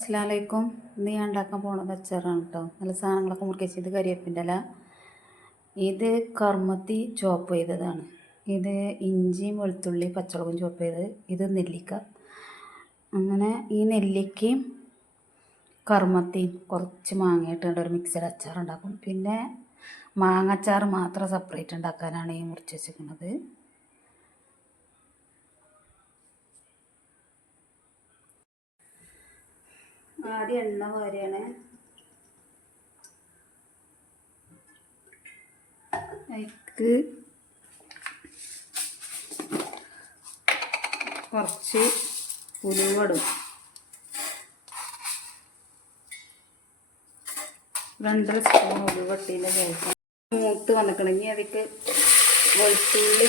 അസ്സലാമലൈക്കും. ഇന്ന് ഞാൻ ഉണ്ടാക്കാൻ പോണത് അച്ചാറാണ് കേട്ടോ. നല്ല സാധനങ്ങളൊക്കെ മുറുക്കി വെച്ചത് കരിവേപ്പിൻ്റെ ഇല, ഇത് കർമ്മത്തി ചോപ്പ് ചെയ്തതാണ്, ഇത് ഇഞ്ചിയും വെളുത്തുള്ളി പച്ചമുളകും ചോപ്പ് ചെയ്തത്, ഇത് നെല്ലിക്ക. അങ്ങനെ ഈ നെല്ലിക്കയും കർമ്മത്തിയും കുറച്ച് മാങ്ങ ഇട്ടുകൊണ്ട് ഒരു മിക്സഡ് അച്ചാർ ഉണ്ടാക്കും. പിന്നെ മാങ്ങ അച്ചാർ മാത്രം സെപ്പറേറ്റ് ഉണ്ടാക്കാനാണ് ഈ മുറിച്ച് വെച്ചിരിക്കുന്നത്. ആദ്യം എണ്ണ വാരിയാണ്, അതിക്ക് കുറച്ച് ഉലുവടും, 2 സ്പൂൺ ഉലുവട്ടിൻ്റെ ശേഷം മൂത്ത് വന്നിക്കണമെങ്കിൽ അതിക്ക് വെളുത്തുള്ളി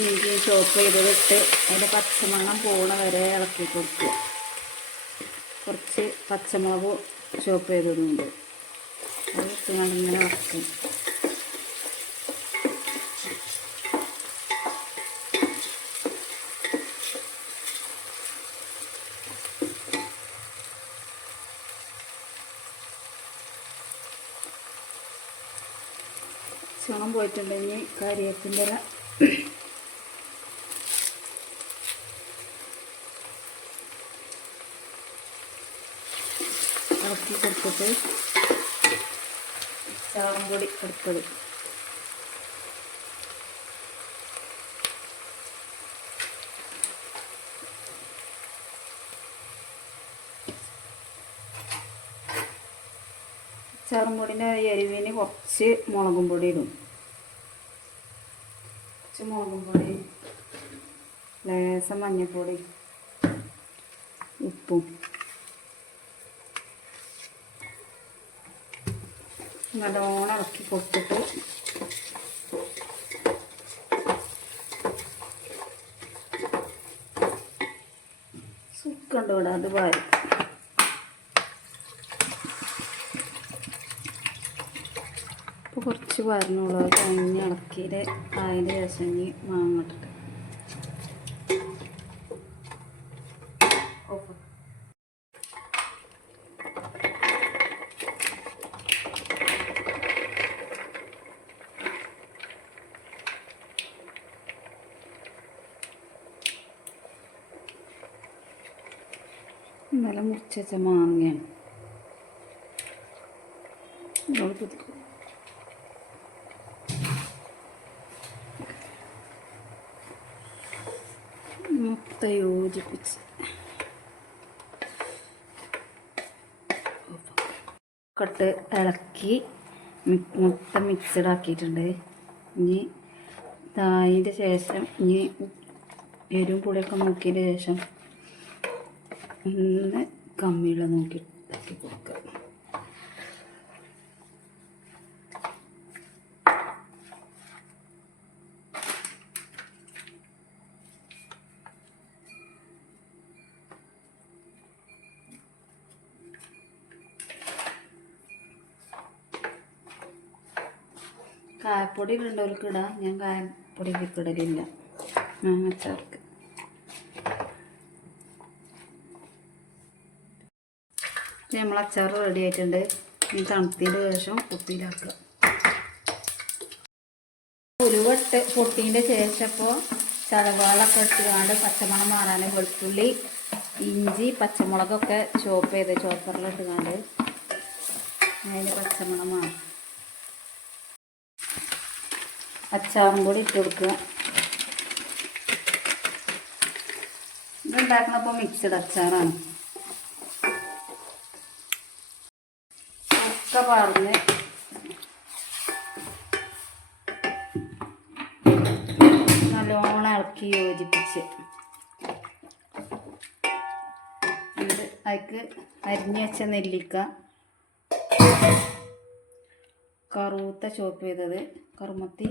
ഇഞ്ചി ചോപ്പ് ചെയ്തിട്ട് അതിൻ്റെ പച്ചമണം പോണ വരെ ഇളക്കി കൊടുക്കുക. കുറച്ച് പച്ചമുളക് ചോപ്പ് ചെയ്തതുണ്ട്, അത് ഇട്ടുകൊണ്ട് ഇങ്ങനെ ഇളക്കും. ചുണം പോയിട്ടുണ്ടെങ്കിൽ കരിവേപ്പിൻ്റെ ഇല ഇളക്കി കൊടുത്തിട്ട് ചാറും പൊടി എടുത്തത് ചാറും പൊടിൻ്റെ എരിവിന് കുറച്ച് മുളകും പൊടി ഇടും, കുറച്ച് മുളകും പൊടി, ലേശം മഞ്ഞൾപ്പൊടി, ഉപ്പും നല്ലോണം ഇളക്കി കൊടുത്തിട്ട് സുക്കുണ്ട് ഇവിടെ, അത് വാരി ഇപ്പോൾ കുറച്ച് വാരണുള്ളൂ. അത് കഴിഞ്ഞ് ഇളക്കിയിട്ട് അതിൻ്റെ ശേഷം മാങ്ങട്ടിട്ട് ഇന്നലെ മുറിച്ച് വെച്ച മാങ്ങയാണ് മുട്ട യോജിപ്പിച്ച് കട്ട് ഇളക്കി മുട്ട മിക്സഡ് ആക്കിയിട്ടുണ്ട്. ഇനി അതിൻ്റെ ശേഷം ഇനി എരിവും പുളിയൊക്കെ നോക്കിയതിന് ശേഷം ഒന്ന് കമ്മിയുള്ള നോക്കി ഇതാക്കി കൊടുക്കുക. കായപ്പൊടി ഇടേണ്ടവർക്ക് ഇടാം, ഞാൻ കായപ്പൊടി ഇടലില്ല മാങ്ങാച്ചാർക്ക്. നമ്മൾ അച്ചാർ റെഡി ആയിട്ടുണ്ട്. ഈ തണുത്തതിന് ശേഷം കുപ്പിയിലാക്കുക. ഉലുവട്ട് പൊട്ടീൻ്റെ ശേഷം ഇപ്പോൾ ചതവാളൊക്കെ ഇട്ടുകൊണ്ട് പച്ചമണം മാറാൻ വെളുത്തുള്ളി ഇഞ്ചി പച്ചമുളകൊക്കെ ചോപ്പ് ചെയ്ത് ചോപ്പറിലിട്ടുകൊണ്ട് അതിന് പച്ചമണം മാറും. അച്ചാറും കൂടി ഇട്ട് കൊടുക്കുക. ഇതുണ്ടാക്കണപ്പോൾ മിക്സഡ് അച്ചാറാണ്. ഒക്കെ പറഞ്ഞ് നല്ലോണം ഇളക്കി യോജിപ്പിച്ച് എന്നിട്ട് അതിക്ക് അരിഞ്ഞ് വെച്ച നെല്ലിക്ക, കറുത്ത ചോപ്പ് ചെയ്തത്, കറുമത്തി,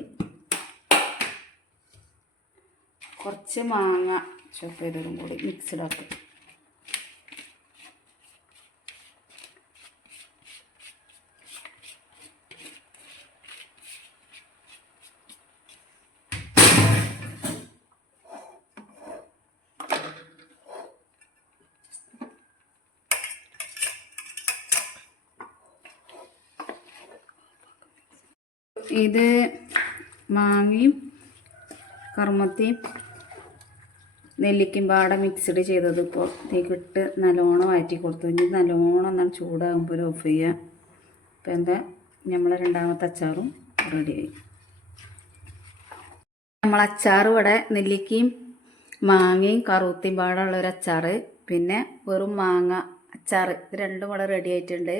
കുറച്ച് മാങ്ങ ചോപ്പ് ചെയ്തതും കൂടി മിക്സഡ് ആക്കും. ഇത് മാങ്ങയും കറുമത്തിയും നെല്ലിക്കയും പാടെ മിക്സ്ഡ് ചെയ്തത് ഇപ്പോൾ ഇതിലേക്കിട്ട് നല്ലോണം വഴറ്റി കൊടുത്തു. ഇനി നല്ലോണം എന്നാൽ ചൂടാകുമ്പോൾ ഓഫ് ചെയ്യുക. ഇപ്പം എന്താ നമ്മളെ രണ്ടാമത്തെ അച്ചാറും റെഡിയായി. അച്ചാർ ഇവിടെ നെല്ലിക്കയും മാങ്ങയും കറുത്തിയും പാടുള്ളൊരു അച്ചാർ, പിന്നെ വെറും മാങ്ങ അച്ചാർ, ഇത് രണ്ടും ഇവിടെ റെഡി ആയിട്ടുണ്ട്.